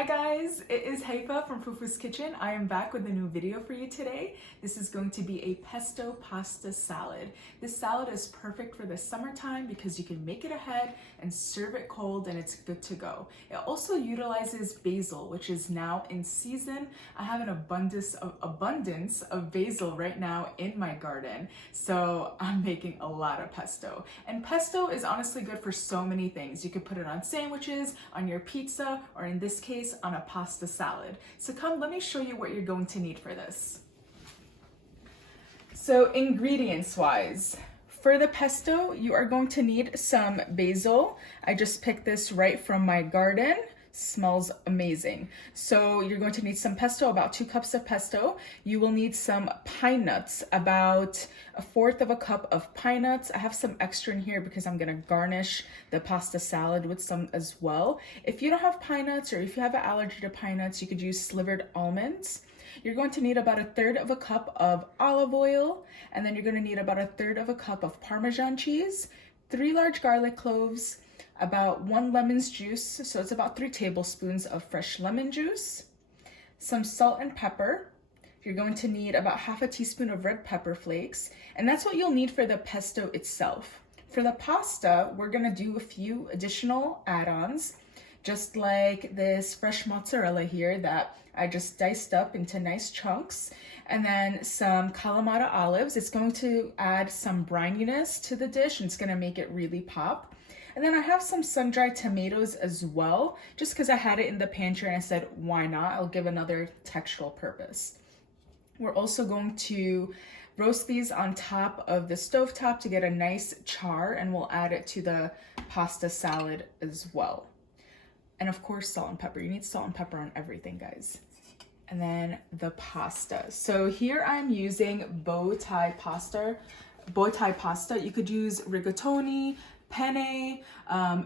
Hi guys, it is Haifa from Fufu's Kitchen. I am back with a new video for you today. This is going to be a pesto pasta salad. This salad is perfect for the summertime because you can make it ahead and serve it cold and it's good to go. It also utilizes basil, which is now in season. I have an abundance of basil right now in my garden, so I'm making a lot of pesto. And pesto is honestly good for so many things. You could put it on sandwiches, on your pizza, or in this case, on a pasta salad. So come, let me show you what you're going to need for this. So ingredients wise, for the pesto, you are going to need some basil. I just picked this right from my garden. Smells amazing. So you're going to need some pesto, about 2 cups of pesto. You will need some pine nuts, about 1/4 cup of pine nuts. I have some extra in here because I'm gonna garnish the pasta salad with some as well. If you don't have pine nuts, or if you have an allergy to pine nuts, you could use slivered almonds. You're going to need about 1/3 cup of olive oil, and then you're gonna need about 1/3 cup of Parmesan cheese, 3 large garlic cloves, about 1 lemon's juice, so it's about 3 tablespoons of fresh lemon juice, some salt and pepper. You're going to need about 1/2 teaspoon of red pepper flakes, and that's what you'll need for the pesto itself. For the pasta, we're gonna do a few additional add-ons, just like this fresh mozzarella here that I just diced up into nice chunks, and then some Kalamata olives. It's going to add some brininess to the dish, and it's gonna make it really pop. And then I have some sun-dried tomatoes as well, just because I had it in the pantry and I said, why not? I'll give another textural purpose. We're also going to roast these on top of the stovetop to get a nice char, and we'll add it to the pasta salad as well. And of course, salt and pepper. You need salt and pepper on everything, guys. And then the pasta. So here I'm using bow tie pasta. You could use rigatoni, penne,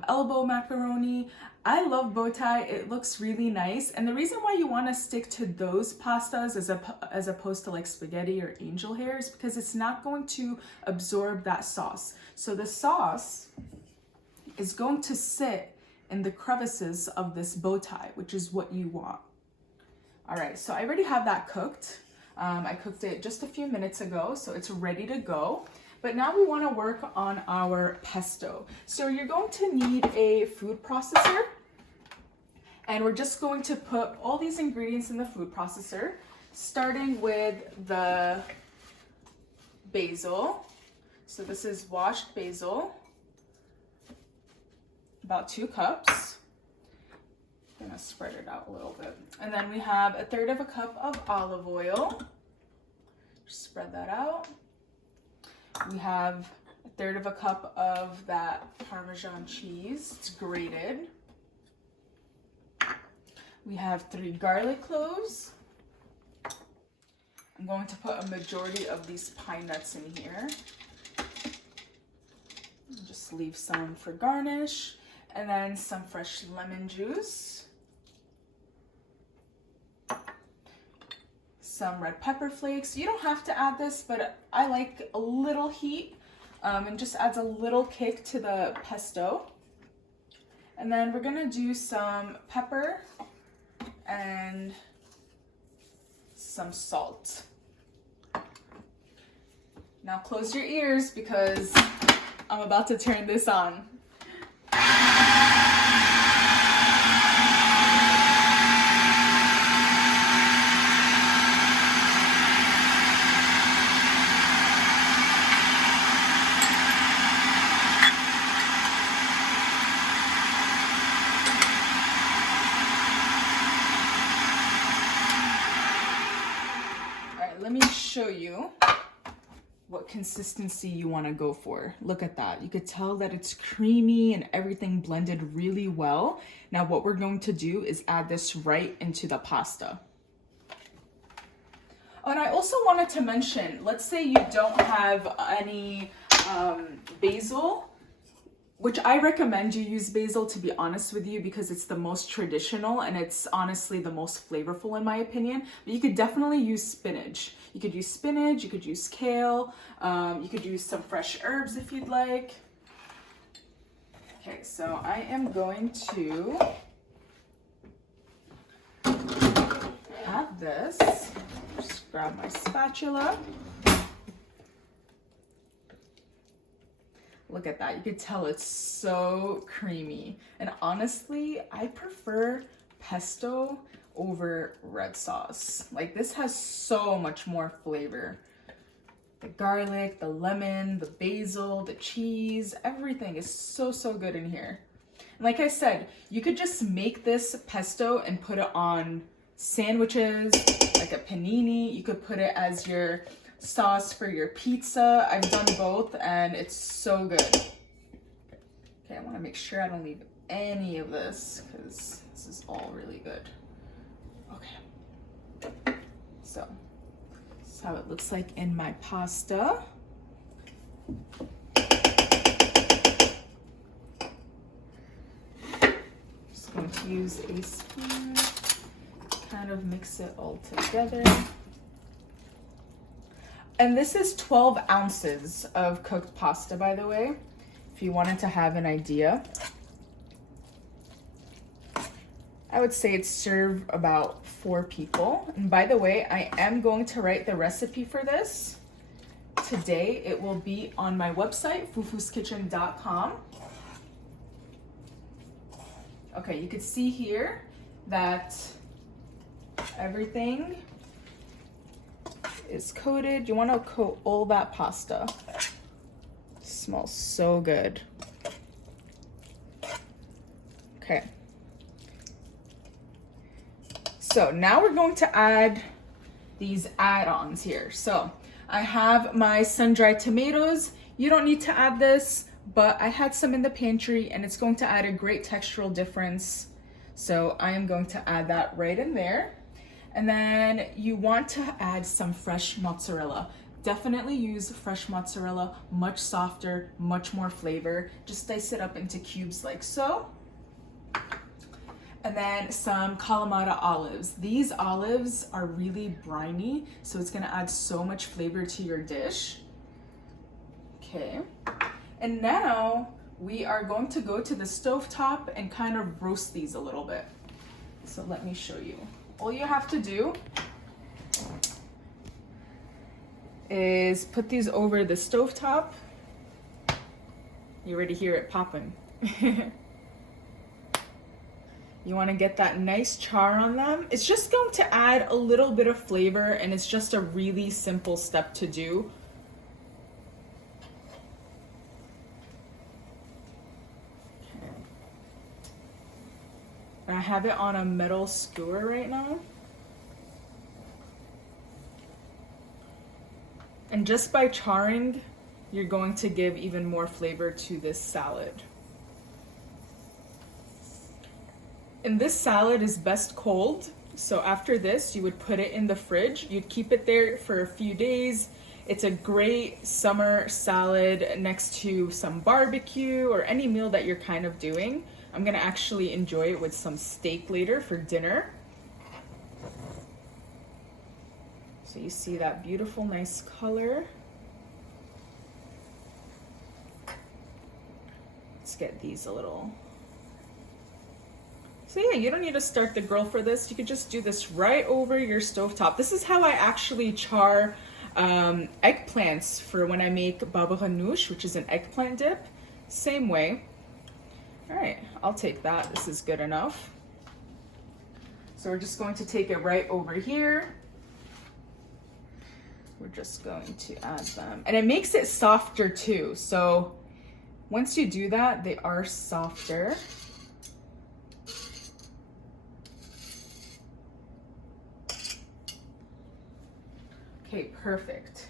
elbow macaroni. I love bow tie. It looks really nice. And the reason why you want to stick to those pastas as opposed to like spaghetti or angel hair is because it's not going to absorb that sauce. So the sauce is going to sit in the crevices of this bow tie, which is what you want. All right, so I already have that cooked. I cooked it just a few minutes ago, so it's ready to go. But now we want to work on our pesto. So you're going to need a food processor, and we're just going to put all these ingredients in the food processor, starting with the basil. So this is washed basil, about 2 cups. I'm gonna spread it out a little bit. And then we have 1/3 cup of olive oil. Just spread that out. We have 1/3 cup of that Parmesan cheese. It's grated. We have 3 garlic cloves. I'm going to put a majority of these pine nuts in here. Just leave some for garnish. And then some fresh lemon juice. Some red pepper flakes. You don't have to add this, but I like a little heat, and just adds a little kick to the pesto. And then we're gonna do some pepper and some salt. Now close your ears because I'm about to turn this on. Let me show you what consistency you want to go for. Look at that. You could tell that it's creamy and everything blended really well. Now what we're going to do is add this right into the pasta. Oh, and I also wanted to mention, let's say you don't have any basil, which I recommend you use basil, to be honest with you, because it's the most traditional and it's honestly the most flavorful in my opinion. But you could definitely use spinach. You could use spinach, you could use kale, you could use some fresh herbs if you'd like. Okay, so I am going to have this. Just grab my spatula. Look at that. You could tell it's so creamy. And honestly, I prefer pesto over red sauce. Like, this has so much more flavor. The garlic, the lemon, the basil, the cheese, everything is so, so good in here. And like I said, you could just make this pesto and put it on sandwiches, like a panini. You could put it as your sauce for your pizza. I've done both and it's so good. Okay, I want to make sure I don't leave any of this because this is all really good. Okay, so this is how it looks like in my pasta. Just going to use a spoon, kind of mix it all together. And this is 12 ounces of cooked pasta, by the way, if you wanted to have an idea. I would say it's served about 4 people. And by the way, I am going to write the recipe for this today. It will be on my website, fufuskitchen.com. Okay, you can see here that everything is coated. You want to coat all that pasta. It smells so good. Okay. So now we're going to add these add-ons here. So I have my sun-dried tomatoes. You don't need to add this, but I had some in the pantry and it's going to add a great textural difference. So I am going to add that right in there. And then you want to add some fresh mozzarella. Definitely use fresh mozzarella, much softer, much more flavor. Just dice it up into cubes like so. And then some Kalamata olives. These olives are really briny, so it's gonna add so much flavor to your dish. Okay, and now we are going to go to the stovetop and kind of roast these a little bit. So let me show you. All you have to do is put these over the stovetop. You already hear it popping. You want to get that nice char on them. It's just going to add a little bit of flavor and it's just a really simple step to do. I have it on a metal skewer right now. And just by charring, you're going to give even more flavor to this salad. And this salad is best cold. So after this, you would put it in the fridge. You'd keep it there for a few days. It's a great summer salad next to some barbecue or any meal that you're kind of doing. I'm gonna actually enjoy it with some steak later for dinner. So you see that beautiful, nice color. Let's get these a little. So yeah, you don't need to start the grill for this. You could just do this right over your stovetop. This is how I actually char eggplants for when I make baba ganoush, which is an eggplant dip. Same way. All right, I'll take that. This is good enough. So we're just going to take it right over here. We're just going to add them. And it makes it softer too. So once you do that, they are softer. Okay, perfect.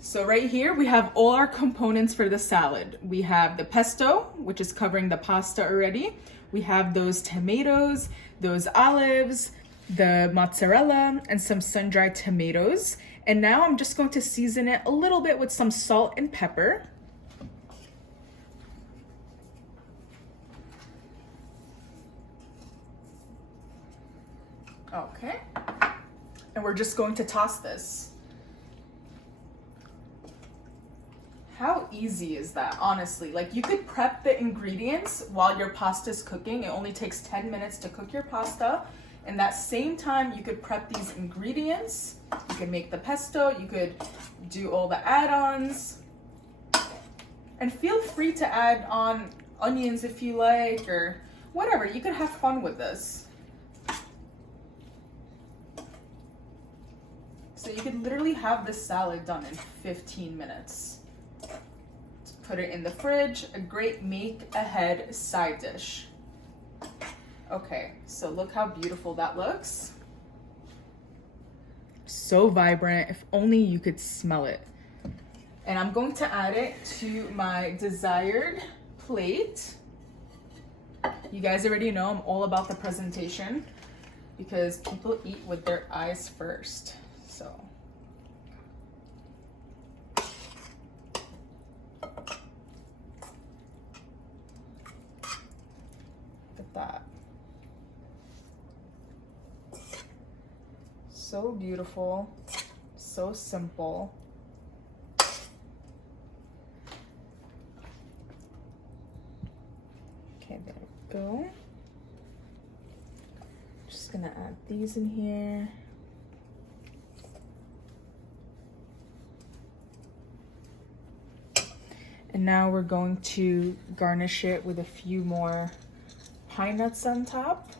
So right here, we have all our components for the salad. We have the pesto, which is covering the pasta already. We have those tomatoes, those olives, the mozzarella, and some sun-dried tomatoes. And now I'm just going to season it a little bit with some salt and pepper. Okay. And we're just going to toss this. How easy is that, honestly? Like, you could prep the ingredients while your pasta's cooking. It only takes 10 minutes to cook your pasta. And that same time, you could prep these ingredients. You could make the pesto. You could do all the add-ons. And feel free to add on onions if you like, or whatever. You could have fun with this. So you could literally have this salad done in 15 minutes. Put it in the fridge, a great make-ahead side dish. Okay, so look how beautiful that looks. So vibrant, if only you could smell it. And I'm going to add it to my desired plate. You guys already know I'm all about the presentation because people eat with their eyes first. So look at that. So beautiful, so simple. Okay, there we go. Just gonna add these in here. And now we're going to garnish it with a few more pine nuts on top.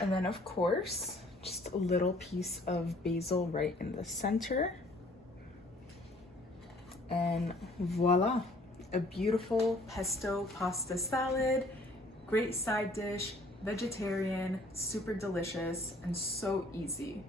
And then, of course, just a little piece of basil right in the center. And voila, a beautiful pesto pasta salad, great side dish, vegetarian, super delicious, and so easy.